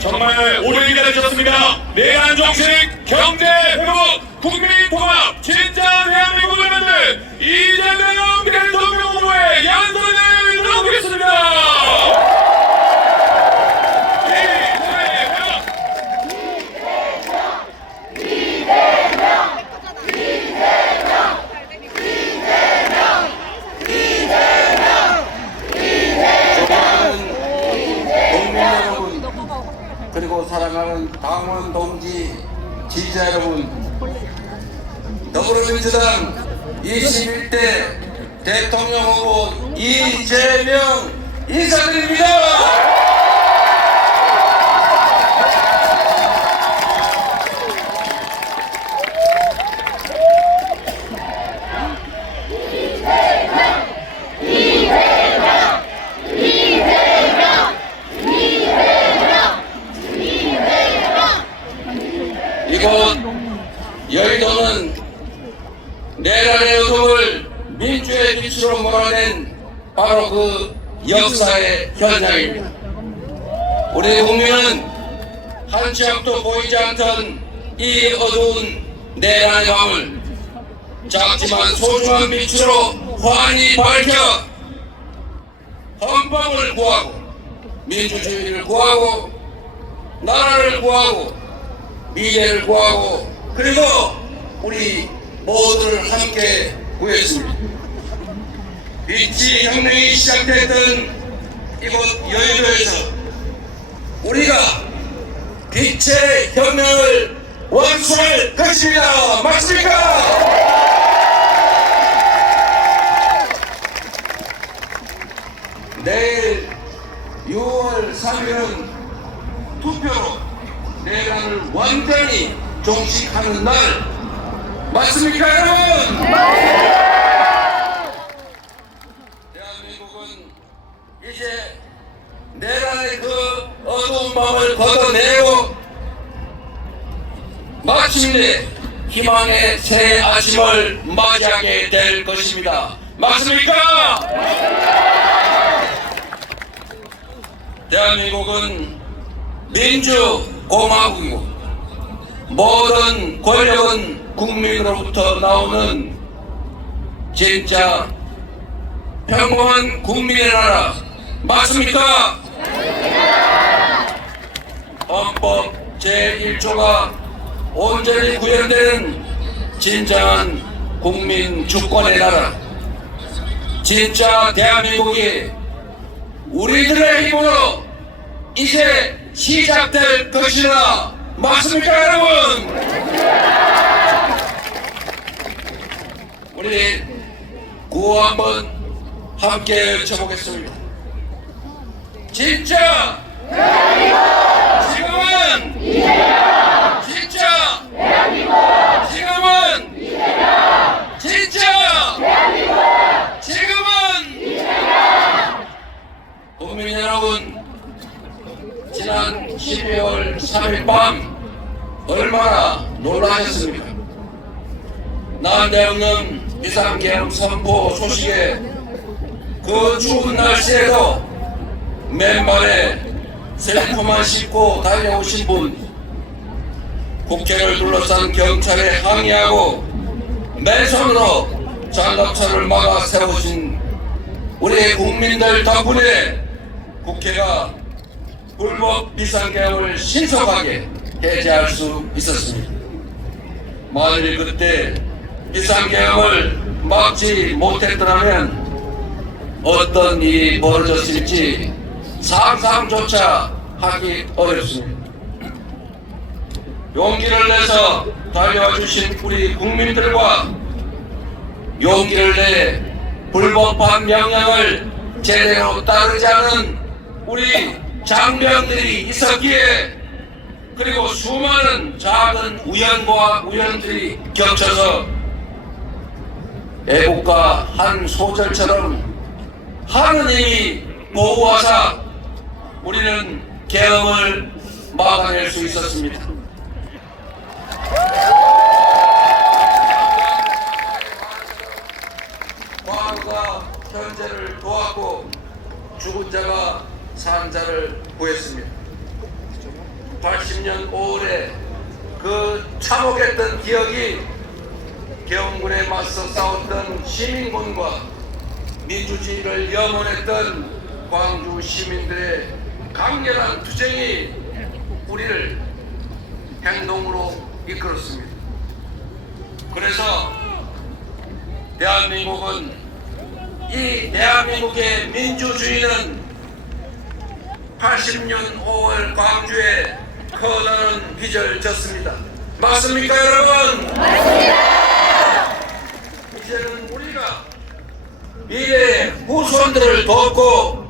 정말 오래 기다리셨습니다. 내란 정식, 경제 회복, 국민 통합, 진짜 대한민국을 만들 이재명 대통령 후보의 양손을 들어보겠습니다. 그리고 사랑하는 당원 동지 지지자 여러분, 더불어민주당 21대 대통령 후보 이재명 인사드립니다. 이곳 여의도는 내란의 어둠을 민주의 빛으로 몰아낸 바로 그 역사의 현장입니다. 우리 국민은 한 치 앞도 보이지 않던 이 어두운 내란의 밤을 작지만 소중한 빛으로 환히 밝혀 헌법을 구하고 민주주의를 구하고 나라를 구하고 미래를 구하고 그리고 우리 모두를 함께 구했습니다. 빛이 혁명이 시작됐던 이곳 여의도에서 우리가 빛의 혁명을 완수할 것입니다. 맞습니까? 내일 6월 3일은 투표로 내란을 완전히 종식하는 날 맞습니까 여러분? 대한민국은 이제 내란의 그 어두운 밤을 걷어내고 마침내 희망의 새 아침을 맞이하게 될 것입니다. 맞습니까? 대한민국은 민주공화국이고 모든 권력은 국민으로부터 나오는 진짜 평범한 국민의 나라 맞습니까? 헌법 제1조가 온전히 구현되는 진정한 국민 주권의 나라 진짜 대한민국이 우리들의 힘으로 이제 시작될 것이라 맞습니까 여러분? 우리 구호 한번 함께 외쳐보겠습니다. 진짜 지금은 진짜 지금은 진짜 지금은 국민 여러분, 지난 12월 3일 밤 얼마나 놀라셨습니까? 난데없는 비상계엄 선포 소식에 그 추운 날씨에도 맨발에 셀프만 싣고 달려오신 분, 국회를 둘러싼 경찰에 항의하고 맨손으로 장갑차를 막아 세우신 우리 국민들 덕분에 국회가 불법 비상계엄을 신속하게 해제할 수 있었습니다. 만일 그때 비상계엄을 막지 못했더라면 어떤 일이 벌어졌을지 상상조차 하기 어렵습니다. 용기를 내서 달려와 주신 우리 국민들과 용기를 내 불법한 명령을 제대로 따르지 않은 우리 장병들이 있었기에 그리고 수많은 작은 우연과 우연들이 겹쳐서 애국가 한 소절처럼 하느님이 보호하사 우리는 계엄을 막아낼 수 있었습니다. 과거가 현재를 도왔고 죽은 자가 산 자를 구했습니다. 80년 5월에 그 참혹했던 기억이 경군에 맞서 싸웠던 시민군과 민주주의를 염원했던 광주 시민들의 강렬한 투쟁이 우리를 행동으로 이끌었습니다. 그래서 대한민국은 이 대한민국의 민주주의는 80년 5월 광주에 커다란 빚을 졌습니다. 맞습니까 여러분? 맞습니다. 이제는 우리가 미래의 후손들을 돕고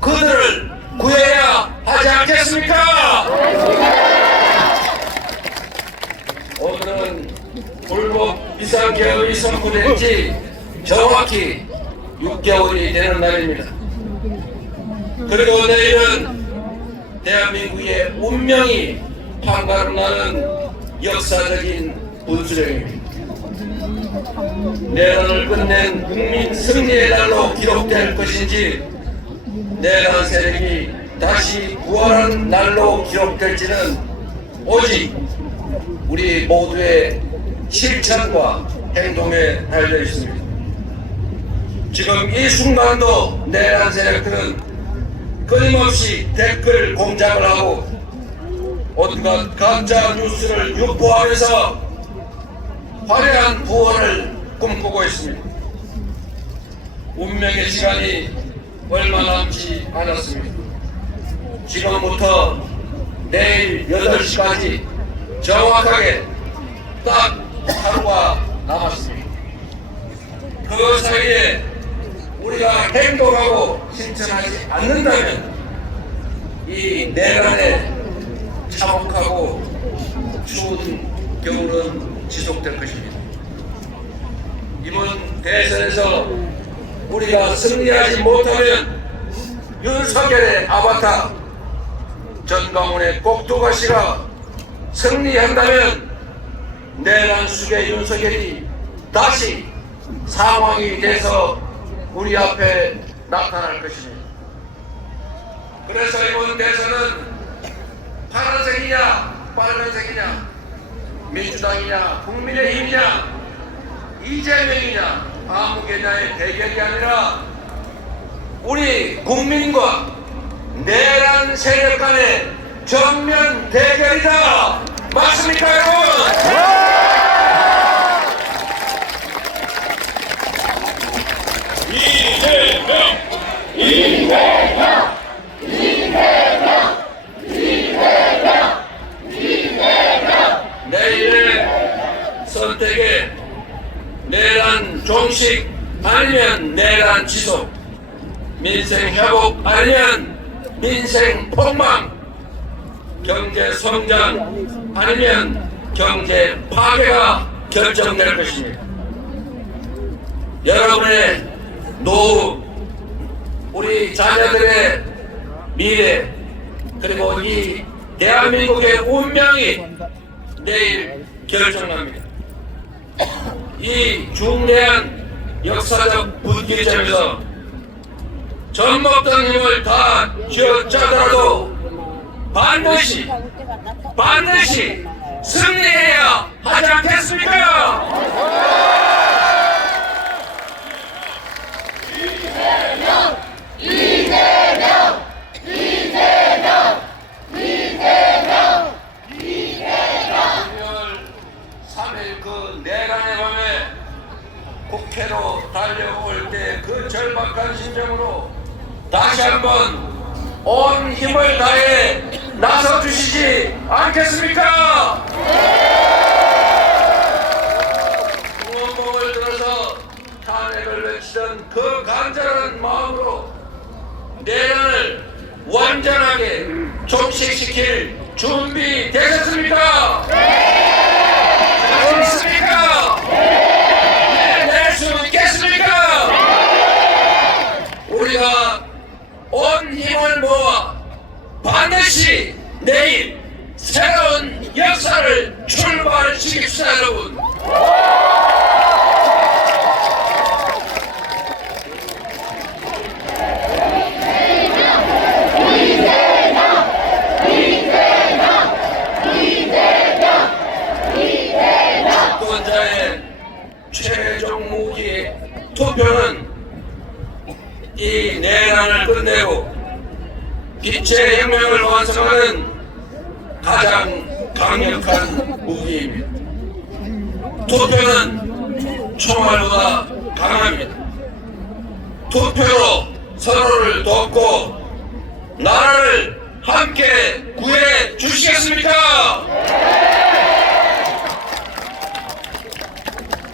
그들을 구해야 하지 않겠습니까? 오늘은 불법 비상계엄이 선포된 지 정확히 6개월이 되는 날입니다. 그리고 내일은 대한민국의 운명이 판가름나는 역사적인 분수령입니다. 내란을 끝낸 국민 승리의 날로 기록될 것인지 내란 세력이 다시 부활한 날로 기록될지는 오직 우리 모두의 실천과 행동에 달려 있습니다. 지금 이 순간도 내란 세력들은 끊임없이 댓글 공작을 하고 온갖 가짜 뉴스를 유포하면서 화려한 부활을 꿈꾸고 있습니다. 운명의 시간이 얼마 남지 않았습니다. 지금부터 내일 8시까지 정확하게 딱 하루가 남았습니다. 그 사이에 우리가 행동하고 실천하지 않는다면 이 내란의 참혹하고 추운 겨울은 지속될 것입니다. 이번 대선에서 우리가 승리하지 못하면 윤석열의 아바타 전광훈의 꼭두가시가 승리한다면 내란 속의 윤석열이 다시 상황이 돼서 우리 앞에 나타날 것입니다. 그래서 이번 대선은 파란색이냐 빨간색이냐 민주당이냐 국민의힘이냐 이재명이냐 아무개냐의 대결이 아니라 우리 국민과 내란 세력 간의 정면 대결이다. 맞습니까 여러분? 내일의 선택에 내란 종식 아니면 내란 지속, 민생 회복 아니면 민생 폭망, 경제 성장 아니면 경제 파괴가 결정될 것입니다. 여러분의 노후, 우리 자녀들의 미래, 그리고 이 대한민국의 운명이 내일 결정납니다. 이 중대한 역사적 분기점에서 전목던 힘을 다 쥐어짜더라도 반드시 승리해야 하지 않겠습니까? 그 내란의 밤에 국회로 달려올 때 그 절박한 심정으로 다시 한번 온 힘을 다해 나서 주시지 않겠습니까? 구원봉을 들어서 탄핵을 외치던 그 간절한 마음으로 내란을 완전하게 종식시킬 준비 되셨습니까? 있습니까? 낼 수 있겠습니까? 우리가 온 힘을 모아 반드시 내일 새로운 역사를 출발시킵시다 여러분. 내란을 끝내고 빛의 혁명을 완성하는 가장 강력한 무기입니다. 투표는 총알보다 강합니다. 투표로 서로를 돕고 나라를 함께 구해 주시겠습니까?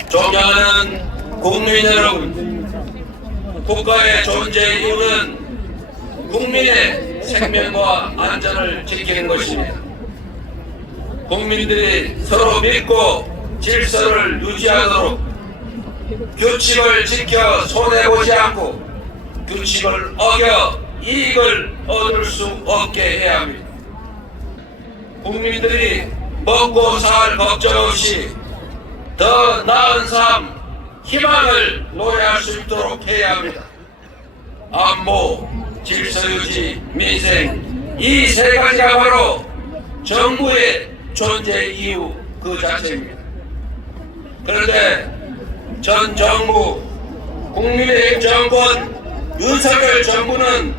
존경하는 국민 여러분, 국가의 존재 이유는 국민의 생명과 안전을 지키는 것입니다. 국민들이 서로 믿고 질서를 유지하도록 규칙을 지켜 손해보지 않고 규칙을 어겨 이익을 얻을 수 없게 해야 합니다. 국민들이 먹고 살 걱정 없이 더 나은 삶, 희망을 노래할 수 있도록 해야 합니다. 안보, 질서유지, 민생, 이 세 가지가 바로 정부의 존재 이유 그 자체입니다. 그런데 전 정부, 국민의힘 정권, 윤석열 정부는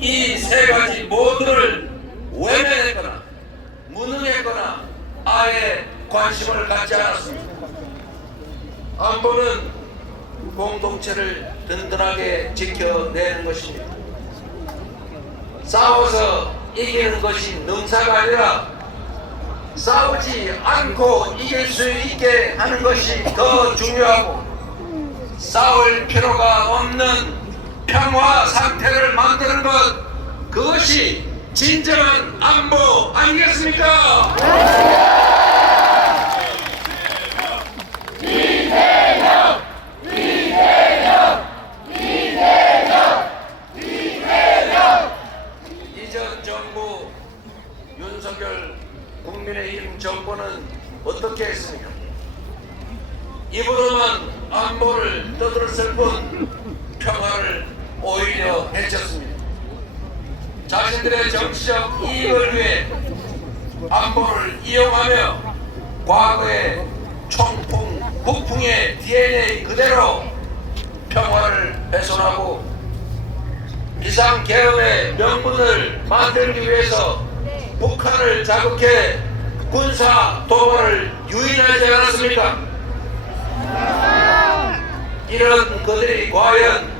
이 세 가지 모두를 외면했거나 무능했거나 아예 관심을 갖지 않았습니다. 안보는 공동체를 든든하게 지켜내는 것입니다. 싸워서 이기는 것이 능사가 아니라 싸우지 않고 이길 수 있게 하는 것이 더 중요하고 싸울 필요가 없는 평화 상태를 만드는 것, 그것이 진정한 안보 아니겠습니까? 이전 정부 윤석열 국민의힘 정부는 어떻게 했습니까? 입으로만 안보를 떠들었을 뿐 평화를 오히려 해쳤습니다. 자신들의 정치적 이익을 위해 안보를 이용하며 과거의 총풍, 북풍의 DNA 그대로 평화를 훼손하고 비상계엄의 명분을 만들기 위해서 북한을 자극해 군사 도발을 유인하지 않았습니까? 이런 그들이 과연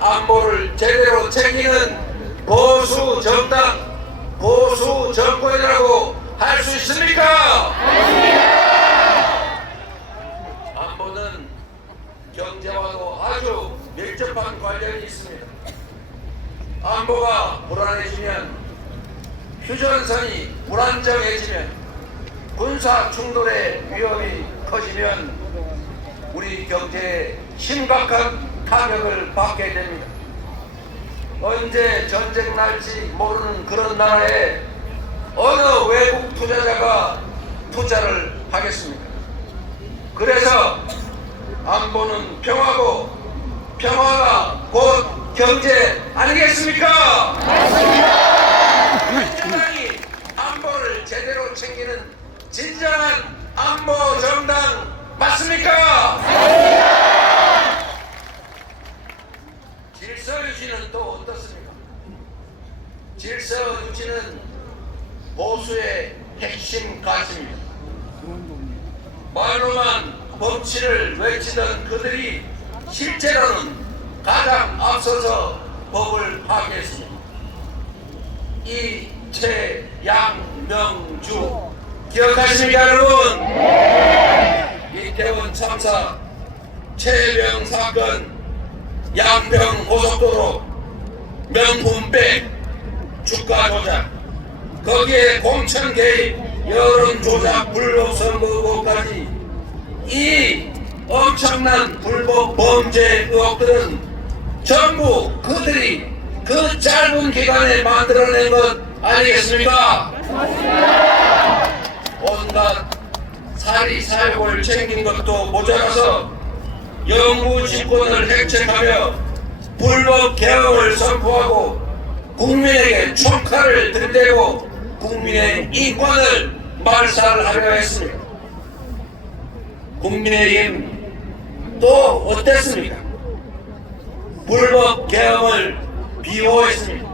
안보를 제대로 챙기는 보수 정당, 보수 정권이라고 할 수 있습니까? 안보는 경제와도 아주 밀접한 관련이 있습니다. 안보가 불안해지면, 휴전선이 불안정해지면, 군사 충돌의 위험이 커지면 우리 경제에 심각한 타격을 받게 됩니다. 언제 전쟁 날지 모르는 그런 나라에 어느 외국 투자자가 투자를 하겠습니까? 그래서 안보는 평화고 평화가 곧 경제 아니겠습니까? 민주당이 안보를 제대로 챙기는 진정한 안보 정당 맞습니까? 질서 유지는 또 어떻습니까? 질서 유지는 보수의 핵심 가치입니다. 말로만 법치를 외치던 그들이 실제로는 가장 앞서서 법을 파괴했습니다. 이채양명주 기억하십니까 여러분? 이태원 참사, 최병 사건, 양평 고속도로, 명품백, 주가 조작, 거기에 공천 개입, 여론 조작, 불법 선거 의혹까지 이 엄청난 불법 범죄 의혹들은 전부 그들이 그 짧은 기간에 만들어낸 것 아니겠습니까? 온갖 사리사욕을 챙긴 것도 모자라서 영구 집권을 획책하며 불법 개혁을 선포하고 국민에게 총칼을 들이대고 국민의 인권을 말살하려 했습니다. 국민의힘 또 어땠습니까? 불법 개혁을 비호했습니다.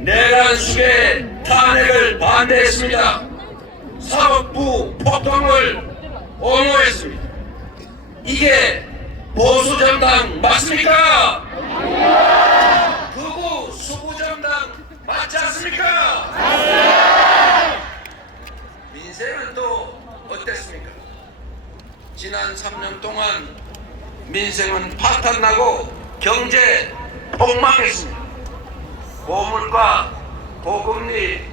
내란 수의 탄핵을 반대했습니다. 사법부 폭동을 옹호했습니다. 이게 보수정당 맞습니까? 극우 수구정당 맞지 않습니까? 민생은 또 어땠습니까? 지난 3년 동안 민생은 파탄나고 경제 폭망했습니다. 고물가, 고금리,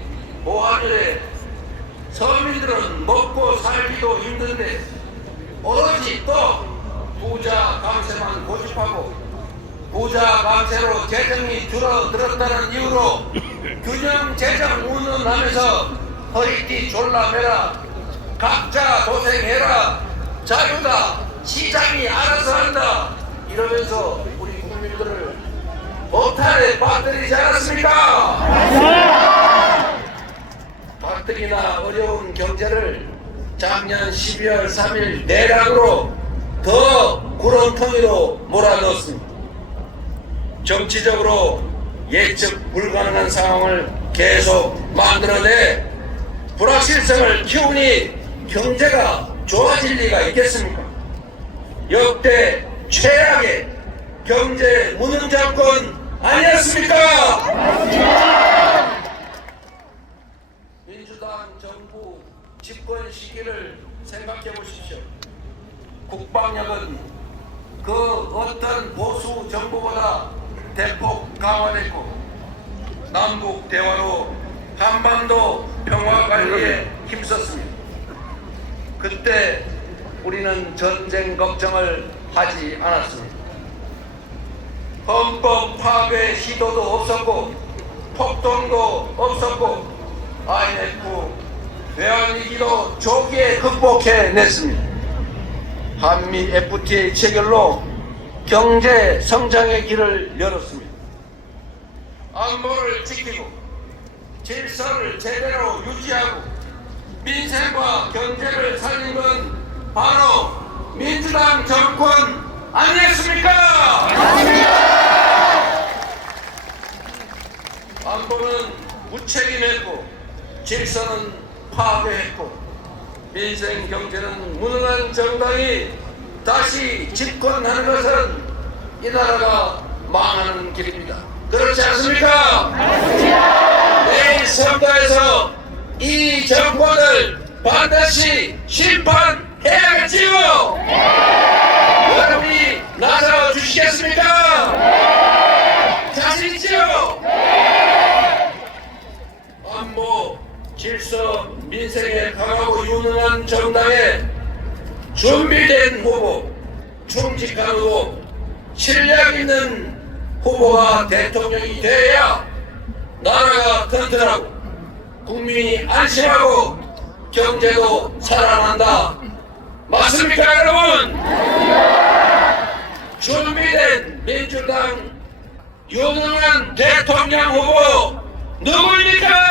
고환율에 서민들은 먹고 살기도 힘든데 오로지 또 부자 감세만 고집하고 부자 감세로 재정이 줄어들었다는 이유로 균형 재정 운운하면서 허리띠 졸라매라, 각자 고생해라, 자유다, 시장이 알아서 한다 이러면서 우리 국민들을 못탈에 빠뜨리지 않았습니까? 가뜩이나 어려운 경제를 작년 12월 3일 내란으로 더 구렁텅이로 몰아넣었습니다. 정치적으로 예측 불가능한 상황을 계속 만들어내 불확실성을 키우니 경제가 좋아질 리가 있겠습니까? 역대 최악의 경제 무능 정권 아니었습니까? 민주당 정부 집권 시기를 생각해 보십시오. 국방력은 그 어떤 보수 정부보다 대폭 강화됐고 남북 대화로 한반도 평화 관리에 힘썼습니다. 그때 우리는 전쟁 걱정을 하지 않았습니다. 헌법 파괴 시도도 없었고 폭동도 없었고 IMF 외환위기도 조기에 극복해냈습니다. 한미 FTA 체결로 경제 성장의 길을 열었습니다. 안보를 지키고 질서를 제대로 유지하고 민생과 경제를 살린 건 바로 민주당 정권 아니었습니까? 안보는 무책임했고 질서는 파괴했고 민생 경제는 무능한 정당이 다시 집권하는 것은 이 나라가 망하는 길입니다. 그렇지 않습니까? 내일 선거에서 이 정권을 반드시 심판해야겠지요. 여러분이 나서 주시겠습니까? 자신 있지요? 안보, 질서, 민생에 강하고 유능한 정당에 준비된 후보, 충직한 후보, 실력 있는 후보가 대통령이 되어야 나라가 튼튼하고 국민이 안심하고 경제도 살아난다. 맞습니까, 여러분? 준비된 민주당 유능한 대통령 후보 누구입니까?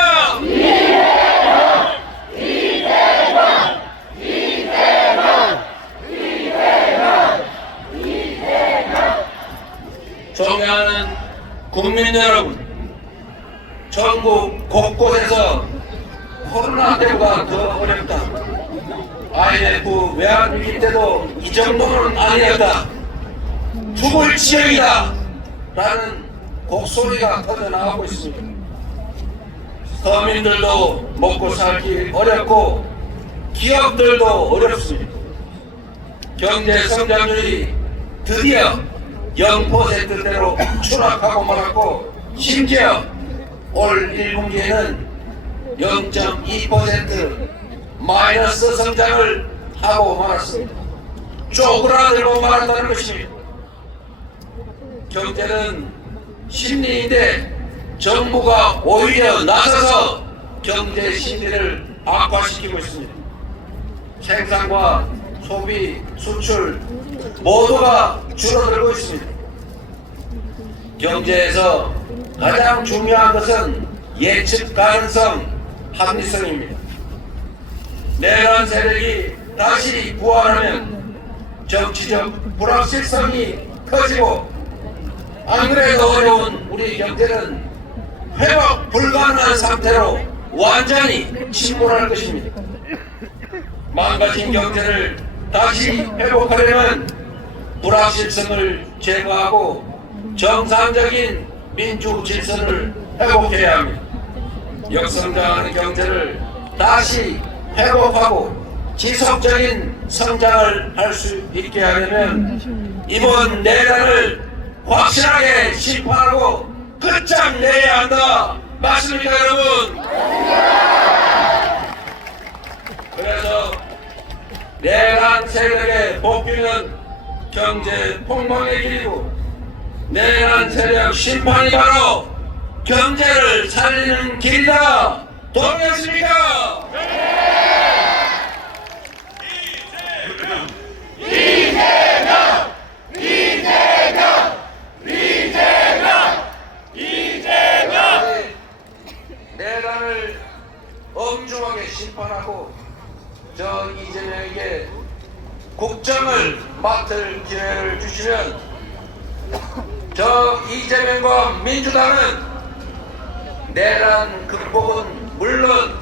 존경하는 국민 여러분, 전국 곳곳에서 코로나 때보다 더 어렵다. IMF 외환위기 때도 이 정도는 아니었다. 죽을 지경이다. 라는 곡소리가 터져나오고 있습니다. 서민들도 먹고 살기 어렵고 기업들도 어렵습니다. 경제 성장률이 드디어 0%대로 추락하고 말았고 심지어 올 1분기에는 0.2% 마이너스 성장을 하고 말았습니다. 쪼그라들고 말았다는 것입니다. 경제는 심리인데 정부가 오히려 나서서 경제 심리를 악화시키고 있습니다. 생산과 소비, 수출 모두가 줄어들고 있습니다. 경제에서 가장 중요한 것은 예측 가능성, 합리성입니다. 내란 세력이 다시 부활하면 정치적 불확실성이 커지고 안 그래도 어려운 우리 경제는 회복 불가능한 상태로 완전히 침몰할 것입니다. 망가진 경제를 다시 회복하려면 불확실성을 제거하고 정상적인 민주 질서를 회복해야 합니다. 역성장하는 경제를 다시 회복하고 지속적인 성장을 할 수 있게 하려면 이번 내란을 확실하게 심판하고 끝장내야 한다. 맞습니까, 여러분? 그래서 내란 세력의 복귀는 경제 폭망의 길이고 내란 세력 심판이 바로 경제를 살리는 길이다. 동의하십니까? 내란을 엄중하게 심판하고 저 이재명에게 국정을 맡을 기회를 주시면 저 이재명과 민주당은 내란 극복은 물론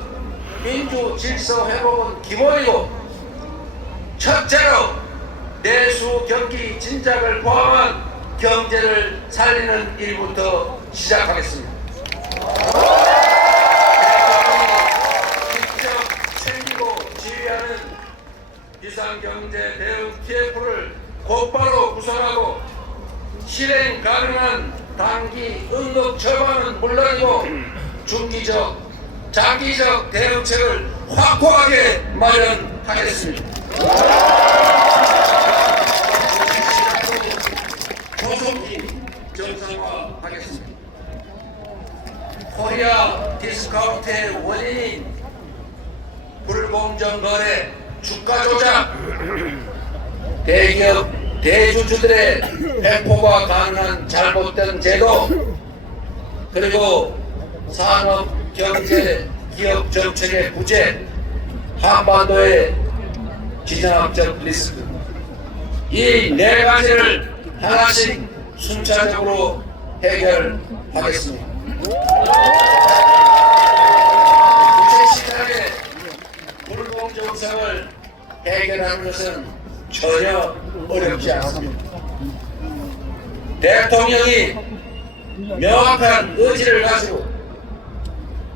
민주 질서 회복은 기본이고 첫째로 내수 경기 진작을 포함한 경제를 살리는 일부터 시작하겠습니다. 챙기고 지휘하는 비상경제 대응 TF를 곧바로 구성하고 실행 가능한 단기 응급 처방은 물론이고 중기적, 장기적 대응책을 확고하게 마련하겠습니다. 조속히 정상화하겠습니다. 코리아 디스카운트의 원인인 불공정 거래, 주가 조작, 대기업 대주주들의 배포가 가능한 잘못된 제도, 그리고 산업 경제 기업 정책의 부재, 한반도의 지정학적 리스크, 이 네 가지를 하나씩 순차적으로 해결하겠습니다. 구체시장의 불공정성을 해결하는 것은 전혀 어렵지 않습니다. 대통령이 명확한 의지를 가지고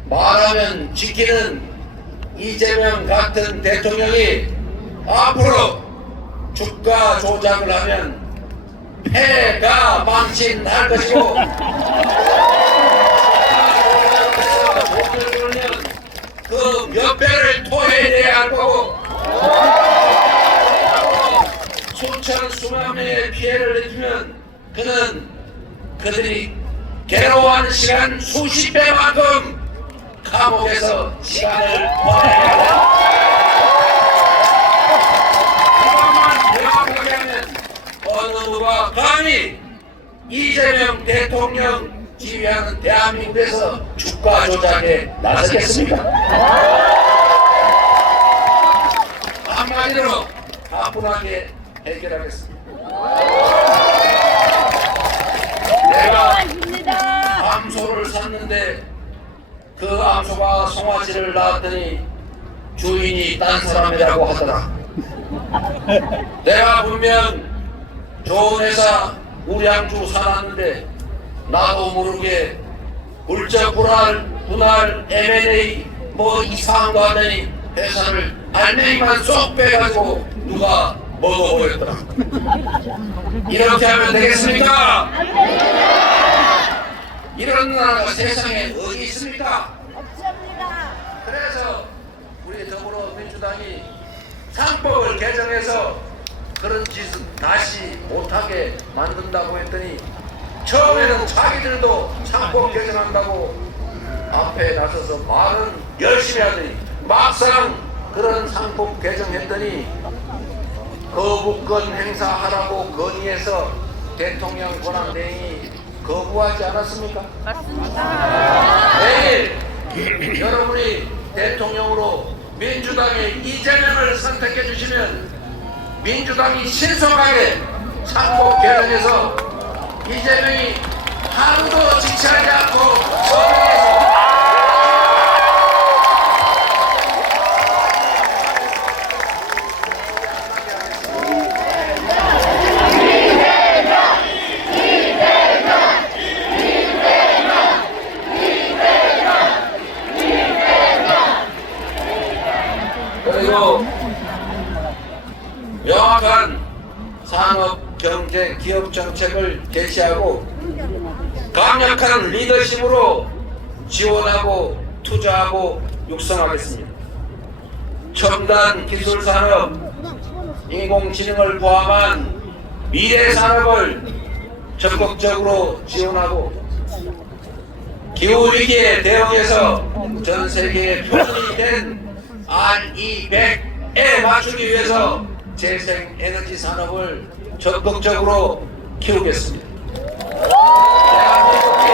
말하면 지키는 이재명 같은 대통령이 앞으로 주가 조작을 하면 폐가 망신할 것이고 돈을 벌면 그 몇 배를 토해내야 할 거고 수천 수만 명의 피해를 입히면 그들이 괴로워하는 시간 수십 배만큼 감옥에서 시간을 보내야 한다. 이것만 명확하게 하면 어느 누가 감히 이재명 대통령 지휘하는 대한민국에서 주가 조작에 나서겠습니까? 한마디로 가뿐하게 해결하겠습니다. 내가 암소를 샀는데 그 암소가 송아지를 낳았더니 주인이 딴 사람이라고 하더라. 내가 분명 좋은 회사 우량주 사놨는데 나도 모르게 물적 분할 M&A 뭐 이상한 거 하더니 회사를 알맹이만 쏙 빼가지고 누가 먹어버렸더라. 이렇게 하면 되겠습니까? 이런 나라가 세상에 어디 있습니까? 없습니다. 그래서 우리 더불어민주당이 상법을 개정해서 그런 짓은 다시 못하게 만든다고 했더니 처음에는 자기들도 상법 개정한다고 앞에 나서서 말은 열심히 하더니 막상 그런 상법 개정했더니 거부권 행사하라고 건의해서 대통령 권한대행이 거부하지 않았습니까? 맞습니다. 내일 여러분이 대통령으로 민주당의 이재명을 선택해 주시면 민주당이 신속하게 상법 개정해서 이재명이 하루도 지체하지 않고 서명해서 그리고 명확한 산업, 경제, 기업 정책을 제시하고 강력한 리더십으로 지원하고 투자하고 육성하겠습니다. 첨단 기술 산업, 인공지능을 포함한 미래 산업을 적극적으로 지원하고 기후 위기에 대응해서 전 세계에 표준이 된 RE100에 맞추기 위해서 재생에너지 산업을 적극적으로 키우겠습니다. 대한민국이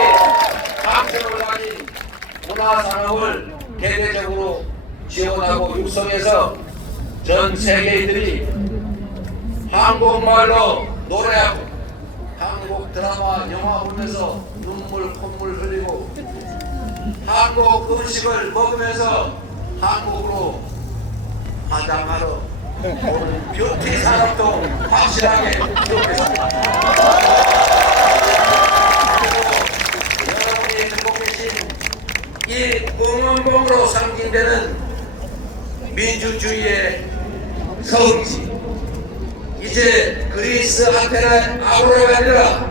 강점을 가진 문화산업을 대대적으로 지원하고 육성해서 전 세계인들이 한국말로 노래하고 한국 드라마, 영화 보면서 눈물, 콧물 흘리고 한국 음식을 먹으면서 한국으로 화장하러 오는 뷰티 산업도 확실하게 키우겠습니다. 그리고 여러분이 듣고 계신 이 응원봉으로 상징되는 민주주의의 서울시, 이제 그리스 아테네 아우라가 아니라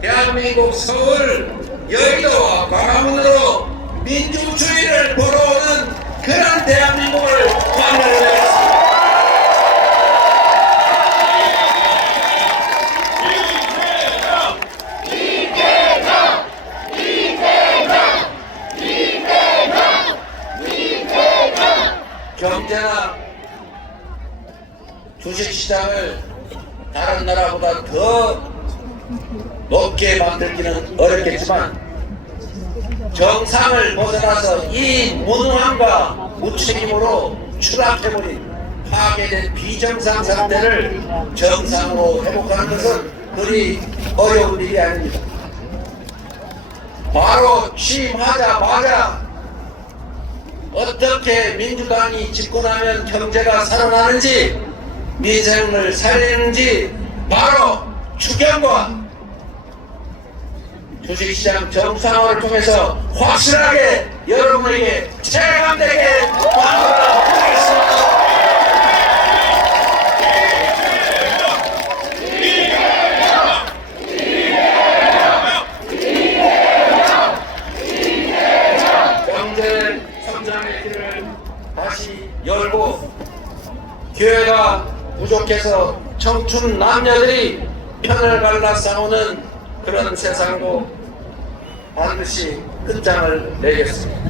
대한민국 서울 여의도와 광화문으로 민주주의를 보러 오는 그런 대한민국을 만들어내겠습니다. 경제나 주식시장을 다른 나라보다 더 높게 만들기는 어렵겠지만 정상을 벗어나서 이 무능함과 무책임으로 추락해버린 파괴된 비정상 상태를 정상으로 회복하는 것은 그리 어려운 일이 아닙니다. 바로 취임하자마자 어떻게 민주당이 집권하면 경제가 살아나는지 민생을 살리는지 바로 추경과 주식시장 정상화를 통해서 확실하게 여러분에게 체감되게 만들어 드리겠습니다. 경제 성장의 길을 다시 열고 기회가 부족해서 청춘 남녀들이 편을 갈라 싸우는 그런 세상도 반드시 끝장을 내겠습니다.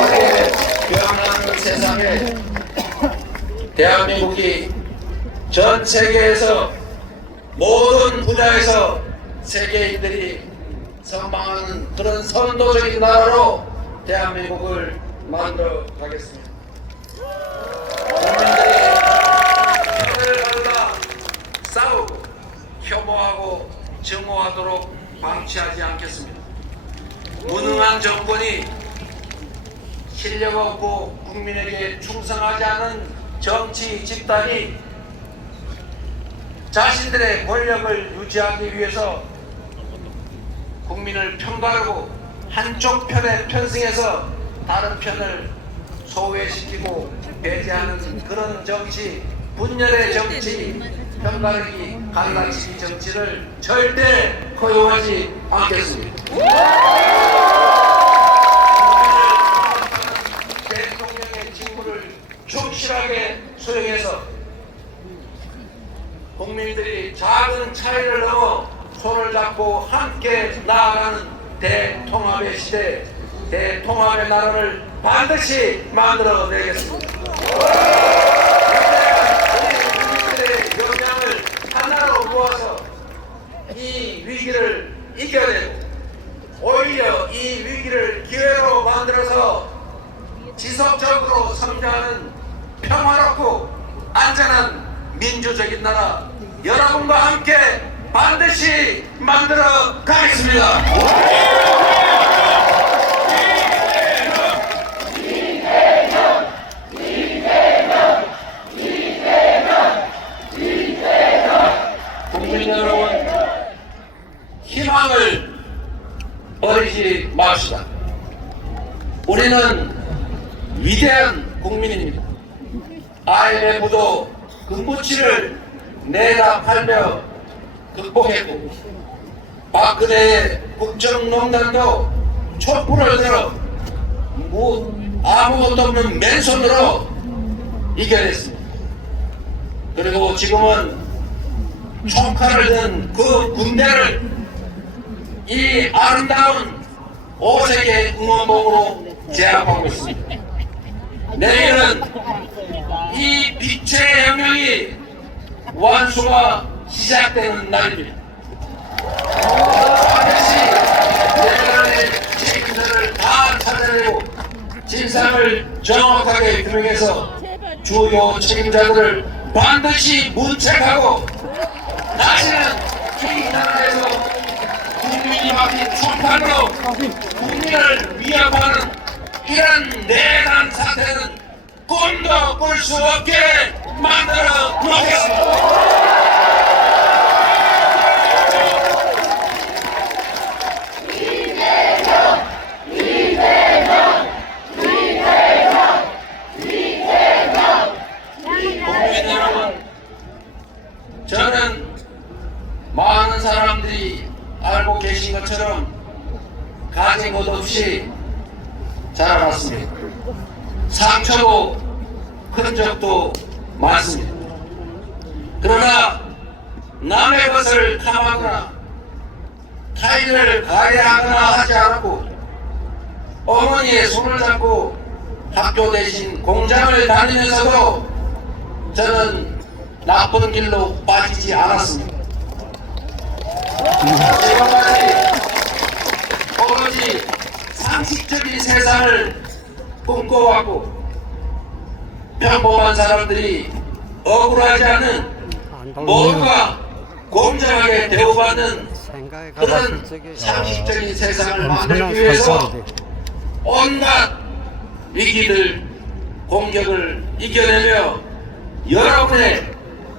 우리의 변하는 세상에 대한민국이 전 세계에서 모든 분야에서 세계인들이 선망하는 그런 선도적인 나라로 대한민국을 만들어 가겠습니다. 국민들이 편을 갈라 싸우고 혐오하고 증오하도록 방치하지 않겠습니다. 무능한 정권이 실력 없고 국민에게 충성하지 않은 정치 집단이 자신들의 권력을 유지하기 위해서 국민을 편가르고 한쪽 편에 편승해서 다른 편을 소외시키고 배제하는 그런 정치, 분열의 정치, 편가르기, 갈라치기 정치를 절대 허용하지 않겠습니다. 대통령의 직무를 충실하게 수행해서 국민들이 작은 차이를 넘어 손을 잡고 함께 나아가는 대통합의 시대, 대통합의 나라를 반드시 만들어내겠습니다. 국민들의 역량을 하나로 모아서 이 위기를 이겨내고 오히려 이 위기를 기회로 만들어서 지속적으로 성장하는 평화롭고 안전한 민주적인 나라 여러분과 함께 반드시 만들어 가겠습니다. 국민 여러분, 희망을 버리지 맙시다. 우리는 위대한 국민입니다. IMF도 금부치를 내다 팔며 극복했고, 박근혜의 국정농단도 촛불을 들어 아무것도 없는 맨손으로 이겨냈습니다. 그리고 지금은 총칼을 든 그 군대를 이 아름다운 5세계 응원봉으로 제압하고 있습니다. 내일은 이 빛의 혁명이 완수가 시작되는 날입니다. 반드시 내란의 책임자를 다 찾아내고 진상을 정확하게 규명해서 주요 책임자들을 반드시 문책하고 다시는 이 나라에서 국민이 맡긴 총판으로 국민을 위협하는 이런 내란 사태는 꿈도 꿀 수 없게 만들어 놓겠습니다. 국민 여러분, 저는 많은 사람들이 알고 계신 것처럼 가진 것 없이 자라났습니다. 상처도 큰 적도 많습니다. 그러나 남의 것을 탐하거나 타인을 가해하거나 하지 않았고, 어머니의 손을 잡고 학교 대신 공장을 다니면서도 저는 나쁜 길로 빠지지 않았습니다. 지금까지 오로지 상식적인 세상을 꿈꿔왔고, 평범한 사람들이 억울하지 않은 모두가 공정하게 대우받는 그런 상식적인 세상을 만들기 위해서 온갖 위기들, 공격을 이겨내며 여러분의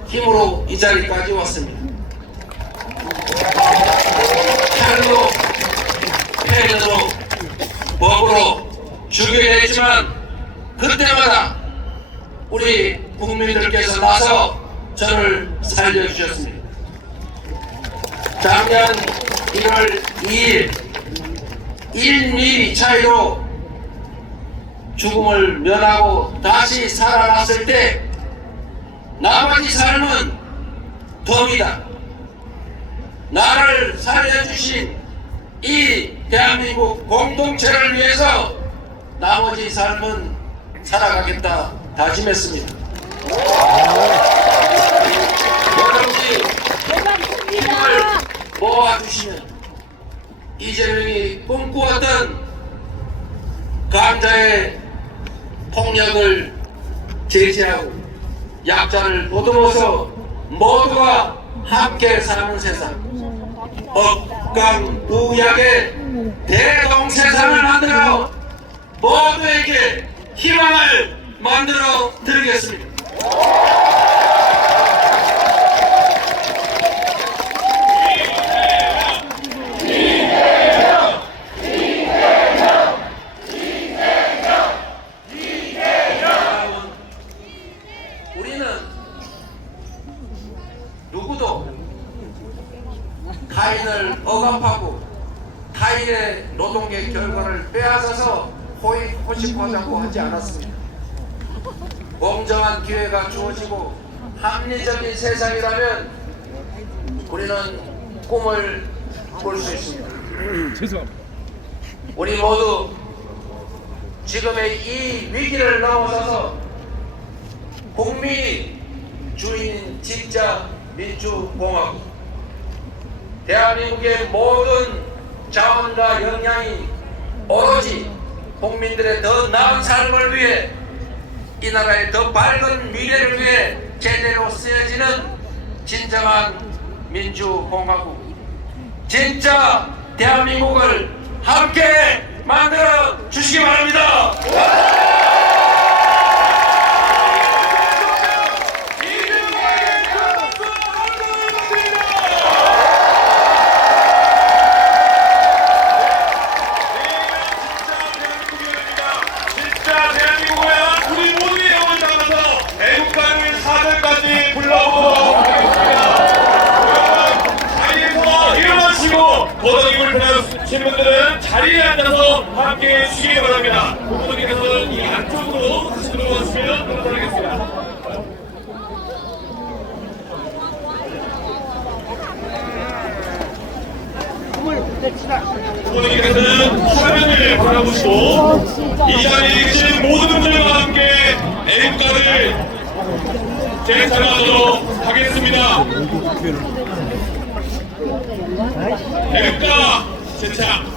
힘으로 이 자리까지 왔습니다. 칼로, 펜으로, 법으로 죽여냈지만 그때마다 우리 국민들께서 나서 저를 살려주셨습니다. 작년 1월 2일 1mm 차이로 죽음을 면하고 다시 살아났을 때 나머지 삶은 덤이다. 나를 살려주신 이 대한민국 공동체를 위해서 나머지 삶은 살아가겠다 다짐했습니다. 여러분이 힘을 모아주시면 이재명이 꿈꾸었던 강자의 폭력을 제지하고 약자를 보듬어서 모두가 함께 사는 세상, 억강무약의 대동세상을 만들어 모두에게 희망을 만들어 드리겠습니다. 우리는 누구도 타인을 억압하고 타인의 노동의 결과를 빼앗아서 호식하자고 하지 않았습니다. 공정한 기회가 주어지고 합리적인 세상이라면 우리는 꿈을 꿀 수 있습니다. 우리 모두 지금의 이 위기를 넘어서서 국민이 주인인 진짜 민주공화국, 대한민국의 모든 자원과 역량이 오로지 국민들의 더 나은 삶을 위해, 이 나라의 더 밝은 미래를 위해 제대로 쓰여지는 진정한 민주공화국, 진짜 대한민국을 함께 만들어 주시기 바랍니다. 진짜 대한민국을 우리 모두의 영혼을 담아서 애국가를 사전까지 불러보도록 하겠습니다. 여러분, 자리에서 일어나시고 거덕임을 배우시는 분들은 자리에 앉아서 함께 해주시기 바랍니다. 부모님께서는 이 안쪽으로 다시 들어오시면 감사하겠습니다. 부모님께서는 화면을 바라보시고 이 자리에 계신 모든 분들과 함께 애국가를 제작하도록 하겠습니다. 애국가 제작.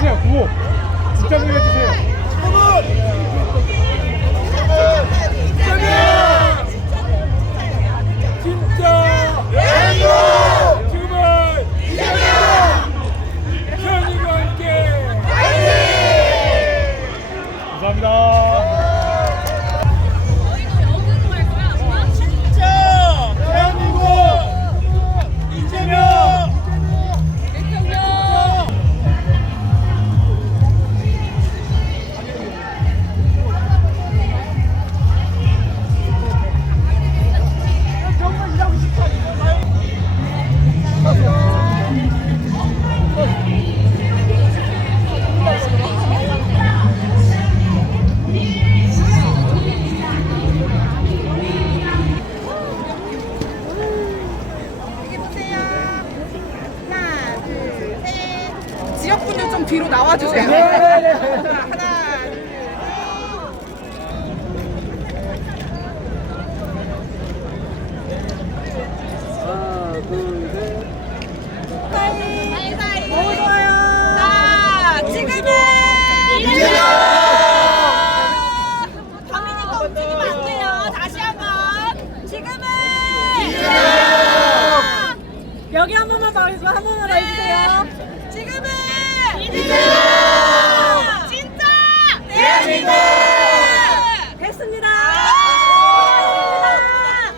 해주세요. 구호. 진짜 보여주세요. 진짜 대한민국 지금은 현이와 함께 감사합니다. 진짜 대한민국 이재명 여기 보세요. 하나, 둘, 셋. 지역분들 좀 뒤로 나와주세요. 하나, 사이. 너무 좋아요. 자, 지금은 이재명. 범인이니까 움직이면 안 돼요. 다시 한번. 지금은 이재명. 여기 한 번만 더 해주세요. 한 번만 더 해주세요. 지금은 이재명.